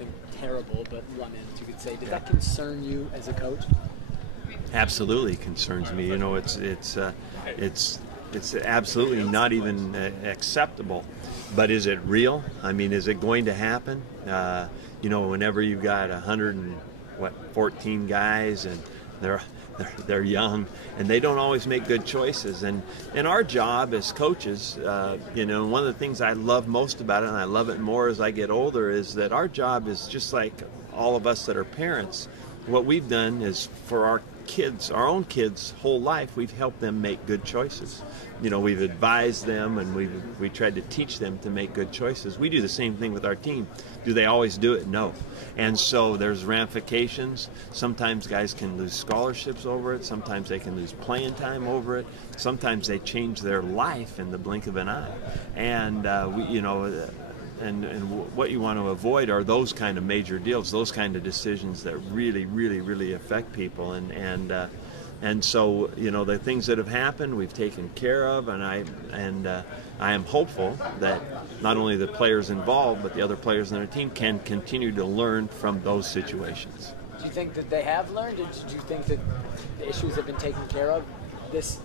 nothing terrible, but run-ins, you could say. Does that concern you as a coach? Absolutely concerns me. You know, it's absolutely not even acceptable. But is it real? I mean, is it going to happen? You know, whenever you've got 114 guys and they're young and they don't always make good choices. And our job as coaches, you know, one of the things I love most about it, and I love it more as I get older, is that our job is just like all of us that are parents. What we've done is for our kids, our own kids' whole life, we've helped them make good choices. You know, we've advised them and we tried to teach them to make good choices. We do the same thing with our team. Do they always do it? No. And so there's ramifications. Sometimes guys can lose scholarships over it. Sometimes they can lose playing time over it. Sometimes they change their life in the blink of an eye. And And what you want to avoid are those kind of major deals, those kind of decisions that really, really, really affect people. And so, you know, the things that have happened, we've taken care of, and I am hopeful that not only the players involved, but the other players on the team can continue to learn from those situations. Do you think that they have learned, or do you think that the issues have been taken care of? This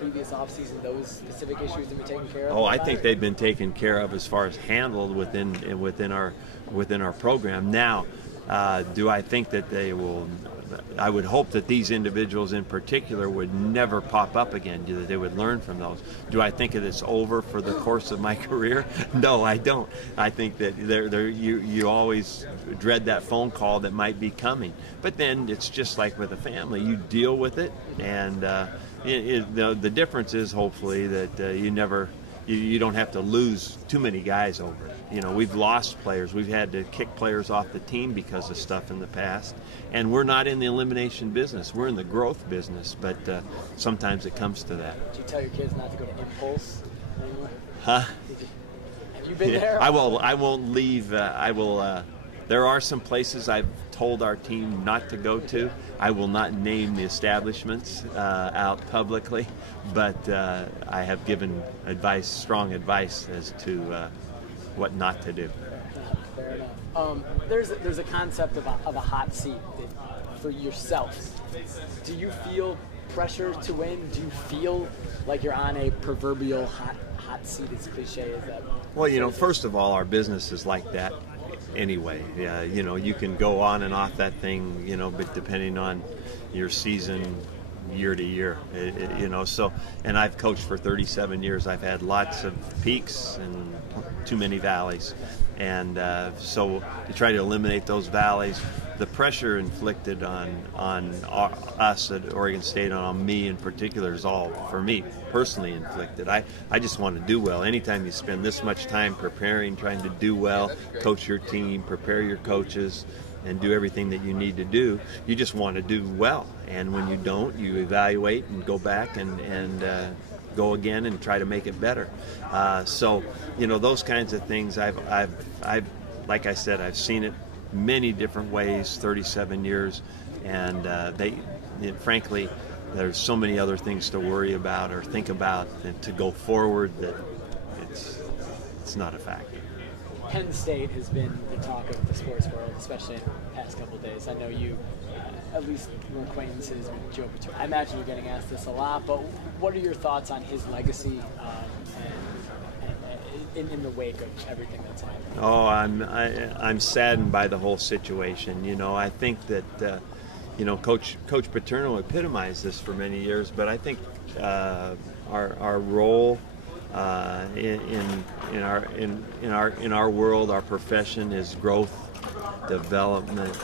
previous offseason, those specific issues have been taken care of? Oh, I think they've been taken care of as far as handled within our program. Now, do I think that they will? I would hope that these individuals in particular would never pop up again, that they would learn from those. Do I think that it's over for the course of my career? No, I don't. I think that you always dread that phone call that might be coming. But then it's just like with a family. You deal with it, and the difference is hopefully that you don't have to lose too many guys over it. You know, we've lost players. We've had to kick players off the team because of stuff in the past. And we're not in the elimination business. We're in the growth business. But sometimes it comes to that. Do you tell your kids not to go to Impulse anymore? Huh? Have you been there? I won't leave. There are some places I've told our team not to go to. I will not name the establishments out publicly, but I have given strong advice as to what not to do. Fair enough. There's a concept of a hot seat for yourself. Do you feel pressure to win? Do you feel like you're on a proverbial hot seat, as cliche as that? Well, you know, first of all, our business is like that anyway. You know, you can go on and off that thing, you know, but depending on your season, year to year, you know. So, and I've coached for 37 years. I've had lots of peaks and too many valleys, and so to try to eliminate those valleys, the pressure inflicted on us at Oregon State, on me in particular, is all, for me, personally inflicted. I just want to do well. Anytime you spend this much time preparing, trying to do well, coach your team, prepare your coaches, and do everything that you need to do, you just want to do well. And when you don't, you evaluate and go back and go again and try to make it better. So, you know, those kinds of things, I've like I said, I've seen it many different ways, 37 years, and frankly, there's so many other things to worry about or think about and to go forward that it's not a factor. Penn State has been the talk of the sports world, especially in the past couple of days. I know you, at least your acquaintances with Joe Paterno. I imagine you're getting asked this a lot, but what are your thoughts on his legacy and in the wake of everything that's happened? Oh, I'm saddened by the whole situation. You know, I think that you know, Coach Paterno epitomized this for many years, but I think our role in our world, our profession, is growth, development,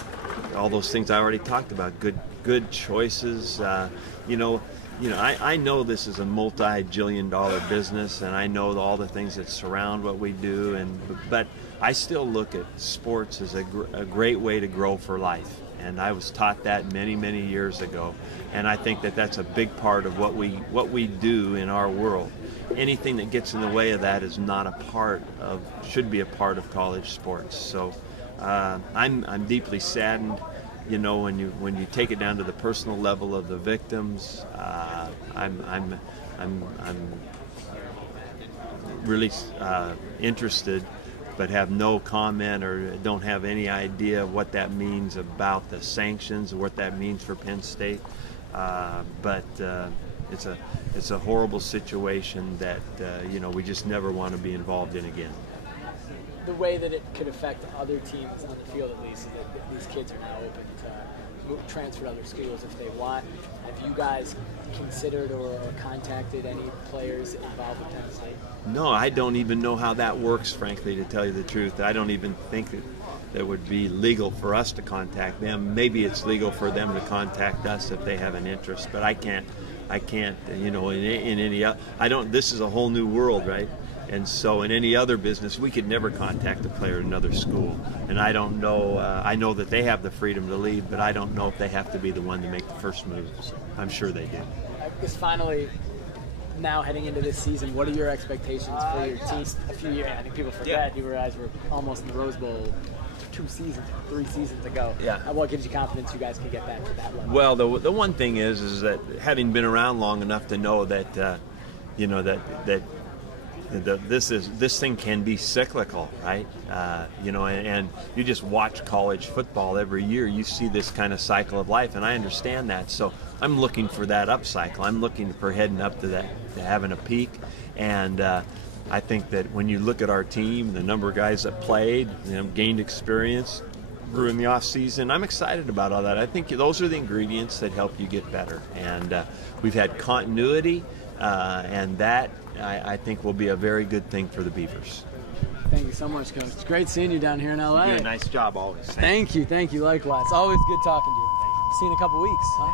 all those things I already talked about. Good choices. I know this is a multi-billion-dollar business, and I know all the things that surround what we do. But I still look at sports as a great way to grow for life. And I was taught that many years ago, and I think that that's a big part of what we do in our world. Anything that gets in the way of that is not should be a part of college sports. So I'm deeply saddened. You know, when you take it down to the personal level of the victims, I'm really interested but have no comment or don't have any idea what that means about the sanctions, or what that means for Penn State. But it's a horrible situation that we just never want to be involved in again. The way that it could affect other teams on the field, at least, is that these kids are now open to transfer to other schools if they want. Have you guys considered or contacted any players involved with Penn State? No, I don't even know how that works, frankly, to tell you the truth. I don't even think that it would be legal for us to contact them. Maybe it's legal for them to contact us if they have an interest, but I can't, in any, I don't, this is a whole new world, right? And so in any other business, we could never contact a player at another school. And I don't know, I know that they have the freedom to leave, but I don't know if they have to be the one to make the first move. I'm sure they do. I guess finally, now heading into this season, what are your expectations for your team? A few years, I think people forget, you guys were almost in the Rose Bowl 3 seasons ago. Yeah. What gives you confidence you guys can get back to that level? Well, the one thing is that having been around long enough to know that, this thing can be cyclical, right? And you just watch college football every year. You see this kind of cycle of life, and I understand that. So I'm looking for that up cycle. I'm looking for heading up to that, to having a peak. And I think that when you look at our team, the number of guys that played, gained experience, grew in the off season, I'm excited about all that. I think those are the ingredients that help you get better. And we've had continuity, and that I think will be a very good thing for the Beavers. Thank you so much, Coach. It's great seeing you down here in LA. You do a nice job always. Thank you. Likewise. Always good talking to you. See you in a couple weeks. Huh?